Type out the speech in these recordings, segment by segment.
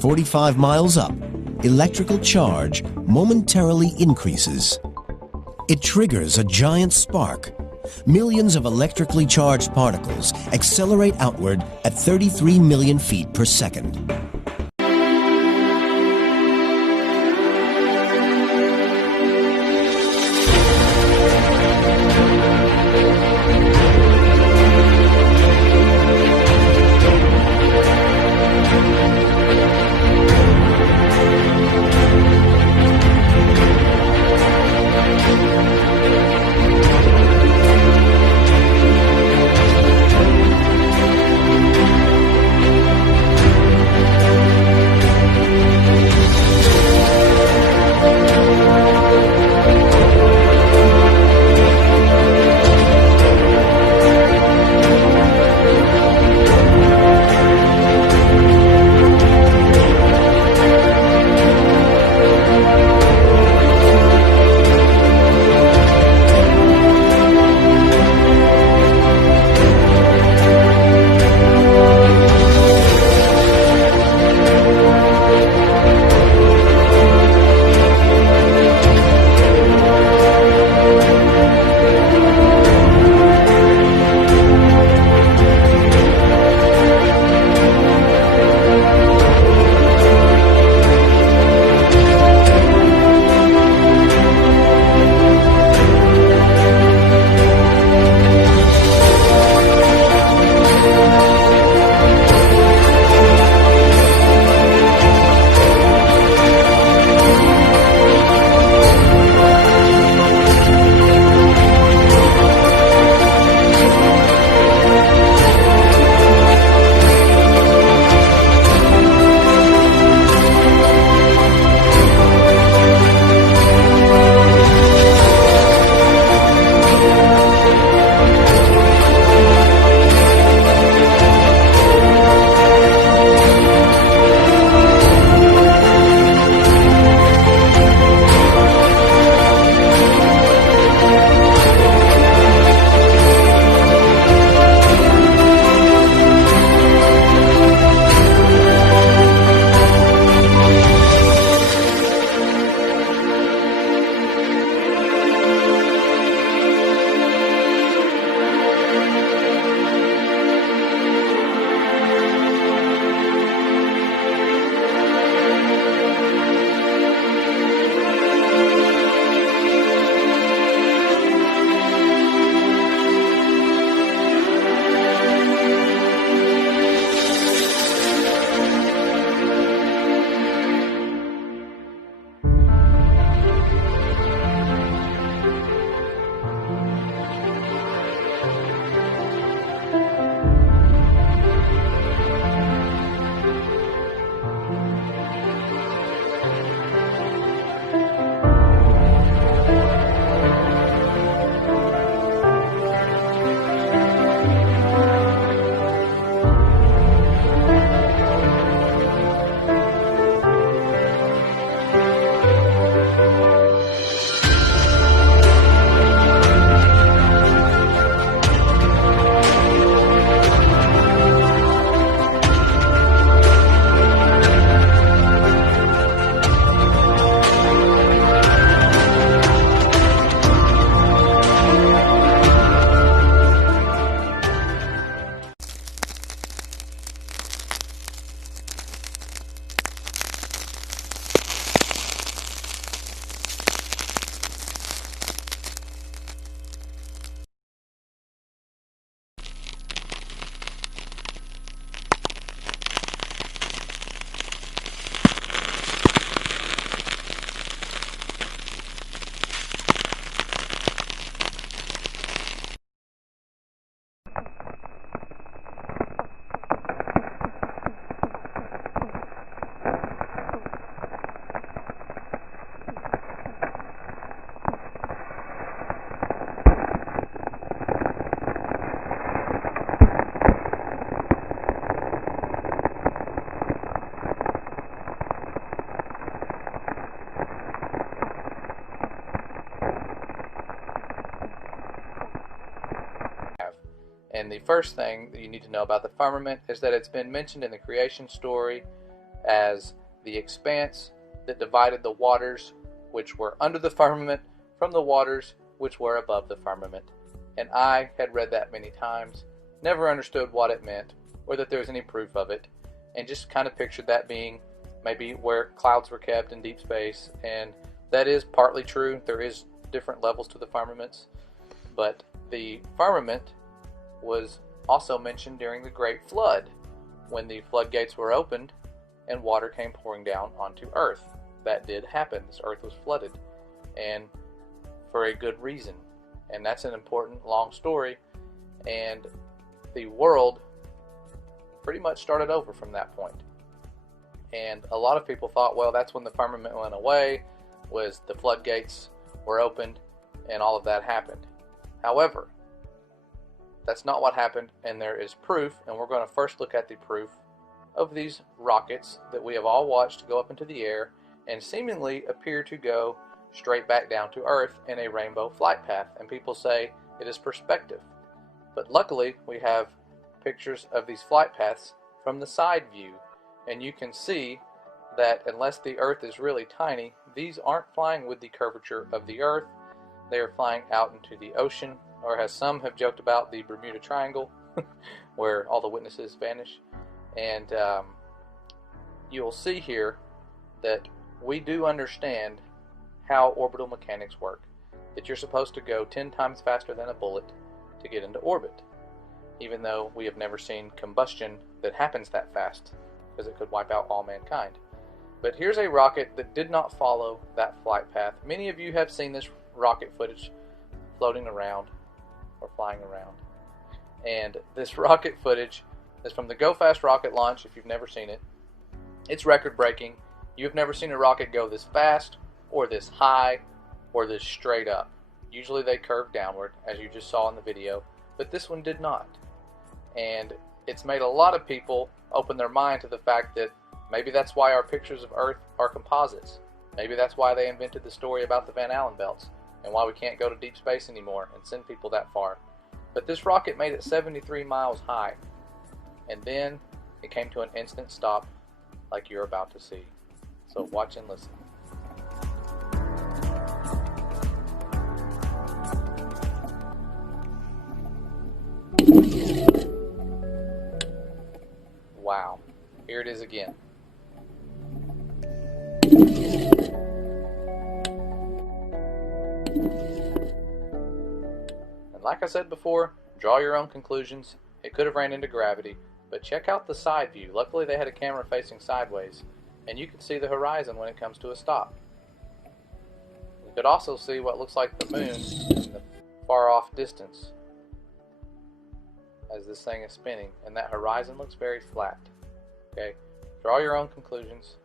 45 miles up, electrical charge momentarily increases. It triggers a giant spark. Millions of electrically charged particles accelerate outward at 33 million feet per second. And the first thing that you need to know about the firmament is that it's been mentioned in the creation story as the expanse that divided the waters which were under the firmament from the waters which were above the firmament. And I had read that many times, never understood what it meant or that there was any proof of it, and just kind of pictured that being maybe where clouds were kept in deep space. And that is partly true. There is different levels to the firmaments, but the firmament was also mentioned during the Great Flood, when the floodgates were opened and water came pouring down onto earth. That did happen. This earth was flooded, and for a good reason. And that's an important long story, and the world pretty much started over from that point. And a lot of people thought, well, that's when the firmament went away, was the floodgates were opened and all of that happened. However, that's not what happened, and there is proof, and we're going to first look at the proof of these rockets that we have all watched go up into the air and seemingly appear to go straight back down to Earth in a rainbow flight path. And people say it is perspective. But luckily, we have pictures of these flight paths from the side view, and you can see that unless the Earth is really tiny, these aren't flying with the curvature of the Earth. They are flying out into the ocean, or as some have joked about, the Bermuda Triangle, where all the witnesses vanish. And you'll see here that we do understand how orbital mechanics work, that you're supposed to go 10 times faster than a bullet to get into orbit, even though we have never seen combustion that happens that fast, because it could wipe out all mankind. But here's a rocket that did not follow that flight path. Many of you have seen this rocket footage floating around or flying around. And this rocket footage is from the Go Fast rocket launch. If you've never seen it, it's record breaking. You've never seen a rocket go this fast or this high or this straight up. Usually they curve downward, as you just saw in the video, but this one did not. And it's made a lot of people open their mind to the fact that maybe that's why our pictures of Earth are composites. Maybe that's why they invented the story about the Van Allen belts and why we can't go to deep space anymore and send people that far. But this rocket made it 73 miles high, and then it came to an instant stop like you're about to see. So watch and listen. Wow, here it is again. And like I said before, draw your own conclusions. It could have ran into gravity, but check out the side view. Luckily they had a camera facing sideways, and you can see the horizon when it comes to a stop. You could also see what looks like the moon in the far off distance as this thing is spinning, and that horizon looks very flat. Okay, draw your own conclusions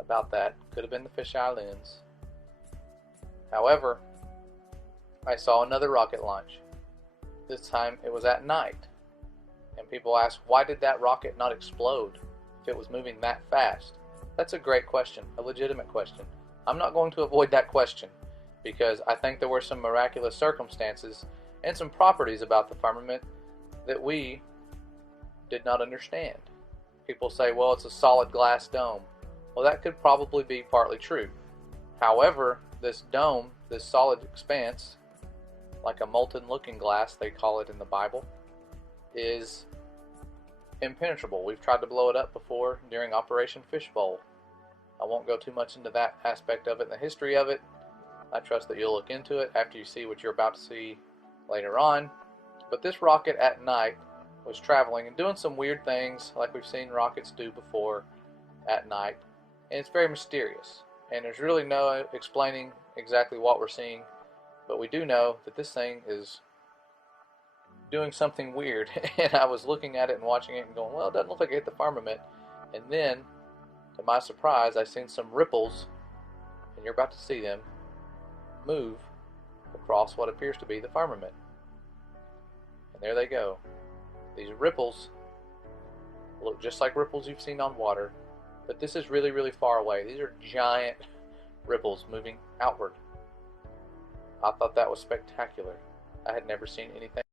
about that. Could have been the fisheye lens. However, I saw another rocket launch. This time it was at night, and people ask, why did that rocket not explode if it was moving that fast? That's a great question, a legitimate question. I'm not going to avoid that question, because I think there were some miraculous circumstances and some properties about the firmament that we did not understand. People say, well, it's a solid glass dome. Well, that could probably be partly true. However, this dome, this solid expanse, like a molten looking glass, they call it in the Bible, is impenetrable. We've tried to blow it up before during Operation Fishbowl. I won't go too much into that aspect of it and the history of it. I trust that you'll look into it after you see what you're about to see later on. But this rocket at night was traveling and doing some weird things like we've seen rockets do before at night. And it's very mysterious. And there's really no explaining exactly what we're seeing. But we do know that this thing is doing something weird. And I was looking at it and watching it and going, well, it doesn't look like it hit the firmament. And then, to my surprise, I seen some ripples, and you're about to see them, move across what appears to be the firmament. And there they go. These ripples look just like ripples you've seen on water, but this is really, really far away. These are giant ripples moving outward. I thought that was spectacular. I had never seen anything